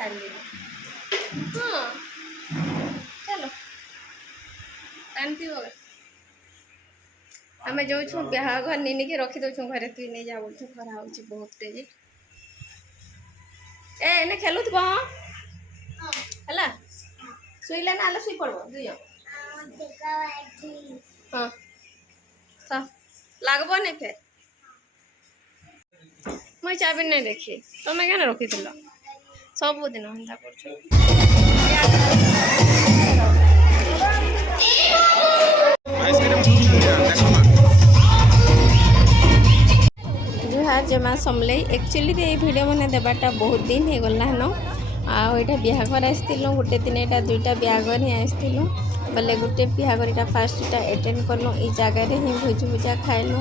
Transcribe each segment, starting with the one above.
सारी हाँ चलो शांति हो आम जो ब्याह घर नहीं के रखी दौ घरे तुई नहीं जा बोल खरा हो बहुत तेज एने खेलु थो है शुईले ना शुई पड़ब दुई हाँ लगब नहीं फिर मुझे चाबी नहीं देखी तुम्हें क्या रखी सबुदिन हेन्ता जुहार जमा समलई एक्चुअली ये वीडियो मैंने देवाटा बहुत दिन हो गला न आईटा बिहाघर आसलु गोटे दिन यहाँ दुईटा बिहाघर ही आसलु बोले गोटे बिहाघर यहाँ फास्ट एटेंड कलु ये जगार ही भोज भुजा खाइलु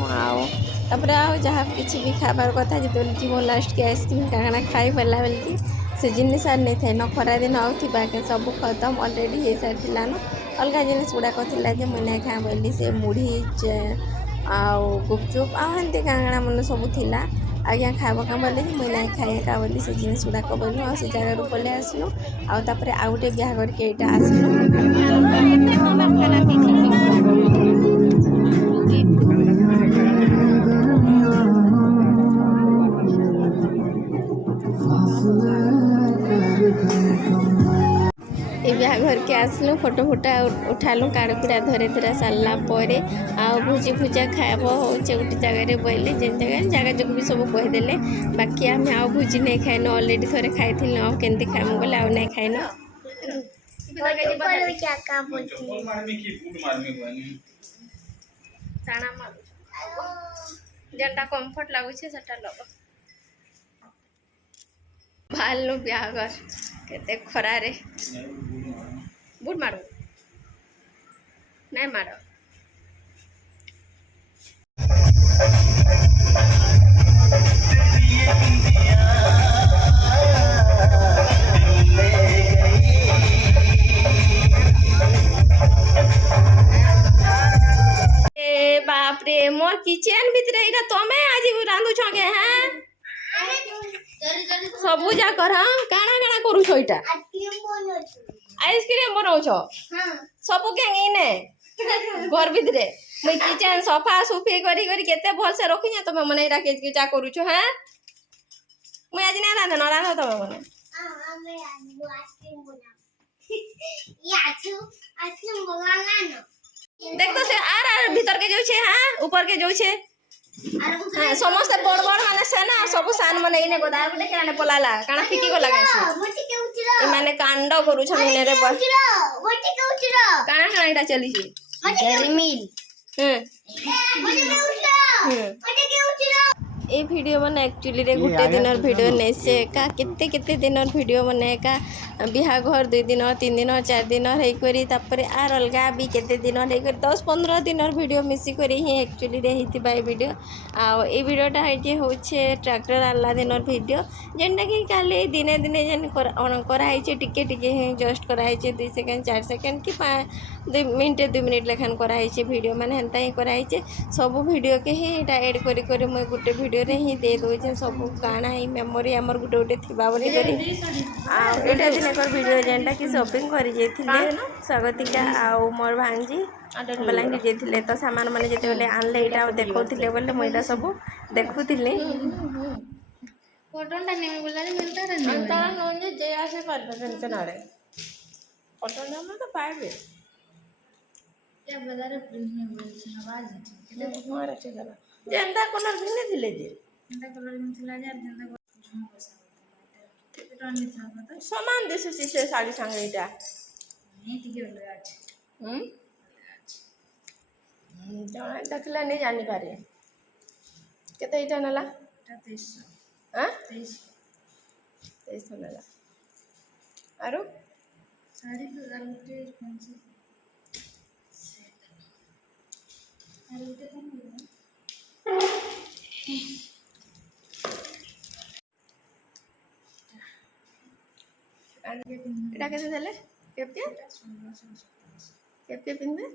आपर जहाँ किसी भी खाबार कथा जो जीव लास्ट के आइसक्रीम काଣା खाई पारा बोलिकी से जिनिस आर नहीं थे न खरा दिन आउा के सब खत्म अलरेडी हो सारी न अलग जिनिस गुड़ाक थी मुझे खाए बोली से मुढ़ी आउ गुपचुप आमती काଣା मन सब थिला आज्ञा खाब क्या बोले मुझे नहीं खाए का बोली से जिनिस गुड़ाक बोलू आ जगार पलि आसलु आउे आउ गोटे बिहाघर के यहाँ घर के आसलु फोटो फोटा उठालु काड़ कुड़ा धरे धरा सारा पर भोजी भुजा खाब हो गोटे जगार बोले जेन जगह जगह जो भी सब कहीदे बाकी आम आउ भोजी नहीं खाइन अलरेडी थे खाई आमती खाइमु बोले आउ नहीं खाइन जेनटा कम्फर्ट लगुच लग बाहर बिहाघर केते खरारे बुट मारो नहीं मारो ए बाप रे मोर किचन भितर इरा तमे आज रांधु छगे हैं सबू जा कर हाँ काना काना करू छो इटा आइसक्रीम बनाऊ छो सबू के ने घर भितरे मुई किचन सफा सुफी करी करी केते भल से रखी ना तमे मने इरा के चा करू छो हैं मुई आज ना रांध न रांध तमे मने आइसक्रीम बनाना न देख तो से आर भीतर के जो छे हां ऊपर के जो छे हाँ, समस्त बड़ बड़ माने सेना सब सान माने इने गोदा गुटे केने पलाला काना फिकी को लगासी माने कांड करू छ मिने रे बस काना काना इटा चली छी डेरी मिल ए वीडियो मैंने एक्चुअली रे गोटे दिन वीडियो नहीं से का केते केते दिन वीडियो मैंने का बिहाघर 2 दिन 3 दिन 4 दिन होकर तापर आर अलग भी केते दिन होकर 10-15 दिन वीडियो मिसिक ही एक्चुअली रे होता है वीडियो आई वीडियोटा है हूँ ट्रैक्टर आनला दिन वीडियो जेनटा कि खाली दिने दिने जेन कराई टिके टिके ही जस्ट कराई 2 सेकेंड 4 सेकेंड कि 2 मिनट लेखान कराई वीडियो मैंने हेन्ता ही कराई सब वीडियो के ही एड कर मुझे गोटे वीडियो रे ही दे दे सब काना ही मेमोरी आमर गोटे गोटे थिबा बोली करी एटा दिन एक वीडियो जेनटा कि शॉपिंग करी जाइथिले स्वागतिका आउ मोर भांजी बलांगीर जाइथिले तो सामान माने जेते बेले आनले एटा देखौथिले बोले म एटा सब देखुथिले फोटोटा नेमे बोला रे मिलता रे अंतरा नोंजे जे आसे परफेक्ट नारे फोटो नंबर तो पाइबे या बदारे प्रिंट में बोल छ आवाज है मोर अच्छे जरा जेंदा कलर भिने थिले जे जेंदा कलर में थिला यार जेंदा झुम पैसा होता नहीं था पता समान देसे से साड़ी संगे इटा नहीं टिके बोल आज जणा देखला नहीं जानी पारे केते इटा नला 23 हां 23 नला आरो साड़ी तो अलटे कौन सी अलटे कौन है एटा कैसे देले केप के पिनबे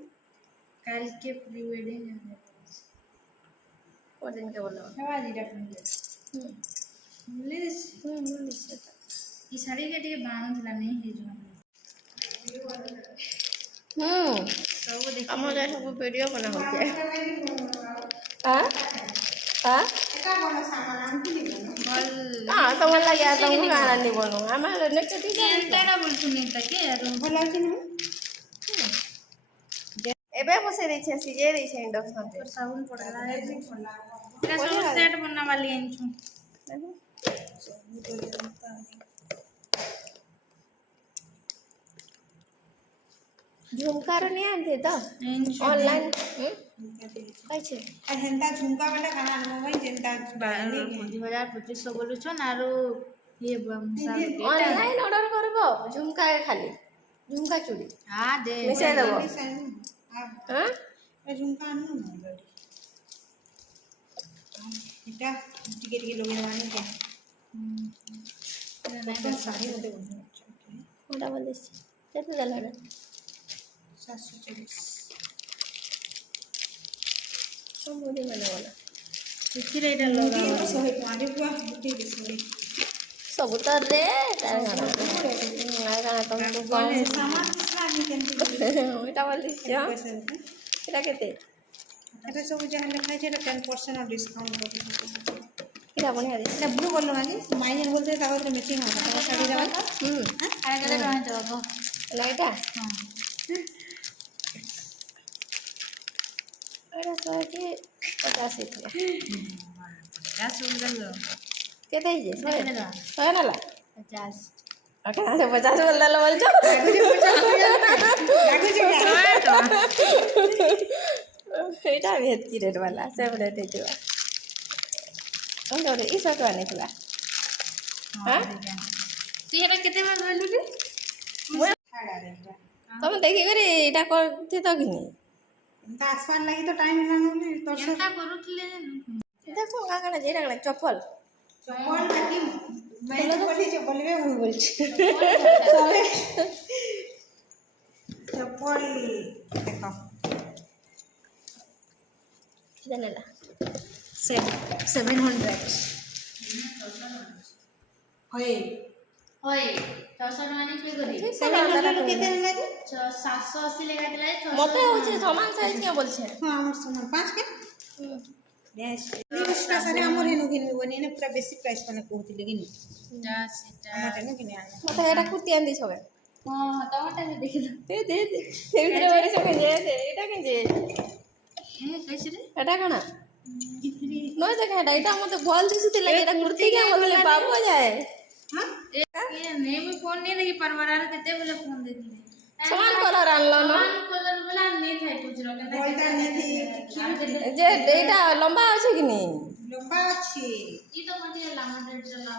कल के प्री वेडिंग है और दिन के बोलो हवा दीरा पिन ले लिस ई साड़ी के टिके बांधला नहीं हे जो सब देखि आम सब वीडियो बना होते हाँ हाँ हाँ तुम लगे तुमको गाना नहीं बनू आम नेक्स्ट एंटेना बोलछु नहीं तके भला कि नहीं एबे बसे दै छै सिजे दै छै इंडक्शन पे साबुन पड़ला है एटा सब सेट बनना वाली एंछु झुमका रे नहीं आनते तो ऑनलाइन कई छै आ हेंता झुमका वाला खाना मोबाइल जेंता 2025 बोलु छन आरो ये बमसा ऑनलाइन ऑर्डर करबो झुमका खाली झुमका चूड़ी हां दे मिसाई देबो हां ए झुमका आनु इटा टिके टिके लोगे माने के नहीं साड़ी होते कोटा बोल दे केते देला रे 740 सब मोदी माने वाला किछि रेटा लगा ये सोहे पानी बुआ बुटी बिसरी सब तर रे तार गाना तुम तो कौन सामान सानी केंती ओटा बोल दे पैसे एटा केते एटा सब जहां लिखा छै 10% ऑफ डिस्काउंट कर एटा बढ़िया दे एटा ब्लू कलर आगे माइन बोलते ताको तो मैचिंग होता है साड़ी जगह आरे केते रहे देबो लाइटा हां एटा सो के 50 रुपया क्या सुंदर लो केते है केते देबो 100 ना ला 50 कहाँ से 50 बोल रहा बोल छो लागो छै एटा भी हेती रेट वाला सब रेट है जो और ई सब तो निकला हां तू हेरा केते में बोलु रे खाड़ा रेटा तुम देखि करे एटा करते तो कि नहीं ता आसपास लगी तो टाइम लानुली तो केनता करूतले देखो काकड़ा जेड़ा गला चप्पल चप्पल काटी मैं तो बोली जो बोलबे भूल बोल छी चप्पल देखो कितना लेला 700 होय होय 600 माने के करी 700 केते लागे 780 लेगा दिला 600 मते होचे समान साइज के बोल छे हां हमर समान 5 के यस निविष्टा सारे हमर हेनु किन बने ने पूरा बेसी प्राइस पने कहति लेकिन सीटा हमर हेनु किन आने मते एटा कुर्ती आन दी छबे हां टमाटर देखि दे सेविरे वाली छबे दे एटा के जे ए कैसे रे एटा कना इतनी नो जगह एटा मते बोल दिसि ते लगे एटा कुर्ती के बोले पापो जाए हां ये ने भी फोन नहीं देखि परवरार केते बोले फोन देखले समान कलर आनलो न समान कलर वाला नहीं थाई पूछरो केते बोलता नहीं थी जे एटा लंबा আছে कि नहीं लंबा अछि ई तो मते लामा डेट चला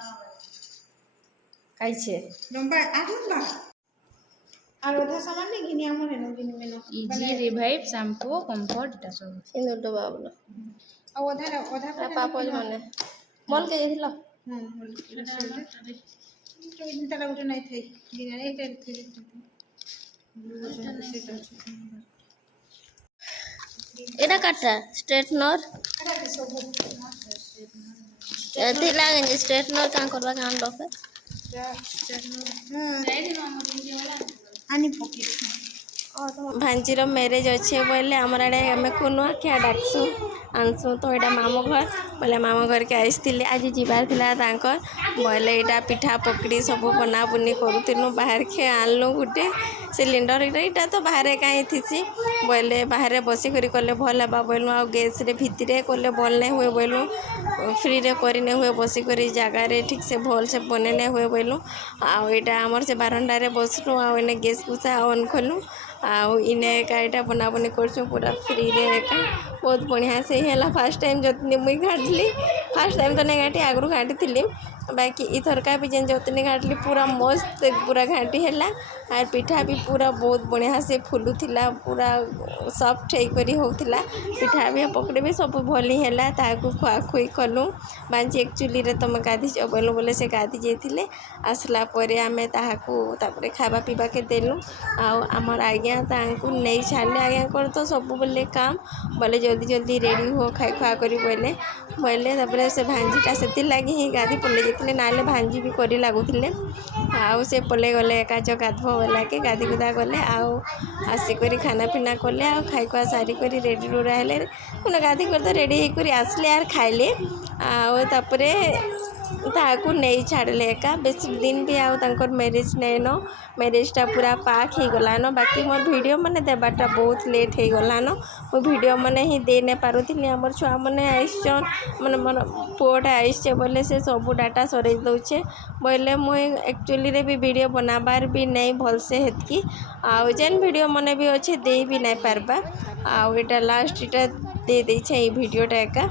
काई छे लंबा आ लंबा আর ওঠা সামান নেই কিনি আমার হেনো কিনি মেনো इजी रिवाइव शैम्पू कंफर्ट टा सब सिंदूर डबा बोलो আর ওঠা ওঠা पापो माने मॉल के जेथिलो হুম তো ইনটা লাগুটো নাই থাই দিনা এটা एटा काटा स्ट्रेटनर एथि लागे जे स्ट्रेटनर का करबा कान लोके जाई दिन हम दिन वाला আনি পকেট भांजीर मैरेज अच्छे बोले आम आड़े आम कुनुआ क्या डाकसु आनसु तो यहाँ मामू घर बोले मामू घर के आसती आज जीवार बोले यहाँ पिठा पकड़ी सब बनाबुनी करूँ बाहर खे आनलु गोटे सिलिंडर यहाँ तो बाहर कहीं थी बोले बाहर बसिक कले भल हाँ बोलूँ आ गैस भितर कले भल नहीं हुए बोलूँ फ्री रे कर नहीं हुए बसिक जगार ठीक से भल से बने नहीं हुए बोलूँ आईटा आमर से बारंडार बसलु आने गैस पूछा ऑन कलु आने एका यहाँ बनाबुनी कर पूरा फ्री रे एका बहुत बढ़िया से है फास्ट टाइम जो मुई घाटली फास्ट टाइम तो नहीं घाटी आगु घाटी थी बाकी इथरका भी जेन जोतनी घाटली पूरा मस्त पूरा घाटी है आर पिठा भी पूरा बहुत बढ़िया से फुलुला पूरा सफ्ट होता पिठा भी पकड़े भी सब भली है खुआ खुई कलु बांची एक्चुअली तुम गाधी बोलूँ बोले से गाधी जाइए आसला आम तापर खावा पीवा के देलु आमर आज्ञा नहीं छाड़े आज्ञा कर तो सब बोले काम बोले जल्दी जल्दी रेडी हो खाई खुआ कर बोले बोले से भांजीटा से लगे ही गाधी पड़े ଯାଇଥିଲେ ନାଇଲେ ଭାଞ୍ଜି ବି କରି ଲାଗୁଥିଲେ ଆଉ ସେ ପଲେଇ ଗଲେ ଏକା ଯୋ ଗାଧବ ବେଲାକେ ଗାଧି ଗୁଧା ଗଲେ ଆଉ ଆସିକରି ଖାନା ପିନା କଲେ ଆଉ ଖାଇ ଖୁଆ ସାରିକରି ରେଡ଼ି ରୁଡ଼ା ହେଲେ ମାନେ ଗାଧି କରି ତ ରେଡ଼ି ହେଇକରି ଆସିଲେ ଆର୍ ଖାଇଲେ ଆଉ ତାପରେ ତାହାକୁ ନେଇ ଛାଡ଼ିଲେ ଏକା ବେଶୀ ଦିନ ବି ଆଉ ତାଙ୍କର ମ୍ୟାରେଜ୍ ନାଇଁନ ମ୍ୟାରେଜ୍ଟା ପୁରା ପାକ୍ ହେଇଗଲାନ ବାକି ମୋର୍ ଭିଡ଼ିଓ ମାନେ ଦେବାଟା ବହୁତ ଲେଟ୍ ହେଇଗଲାନ ମୁଁ ଭିଡ଼ିଓ ମାନେ ହିଁ ଦେଇ ନାଇଁ ପାରୁଥିଲି ଆମର ଛୁଆମାନେ ଆଇସଛନ୍ ମାନେ ମୋର ପୁଅଟା ଆଇସଛେ ବୋଲେ ସେ ସବୁ ଡାଟା ସରେଇ ଦଉଛେ ବୋଇଲେ ମୁଇଁ ଆକ୍ଚୁଆଲିରେ ବି ଭିଡ଼ିଓ ବନାବାର ବି ନାଇଁ ଭଲସେ ହେତ୍କି ଆଉ ଯେନ୍ ଭିଡ଼ିଓ ମାନେ ବି ଅଛେ ଦେଇ ବି ନାଇଁ ପାରବା ଆଉ ଏଇଟା ଲାଷ୍ଟ ଏଇଟା ଦେଇ ଦେଇଛେ ଏଇ ଭିଡ଼ିଓଟା ଏକା।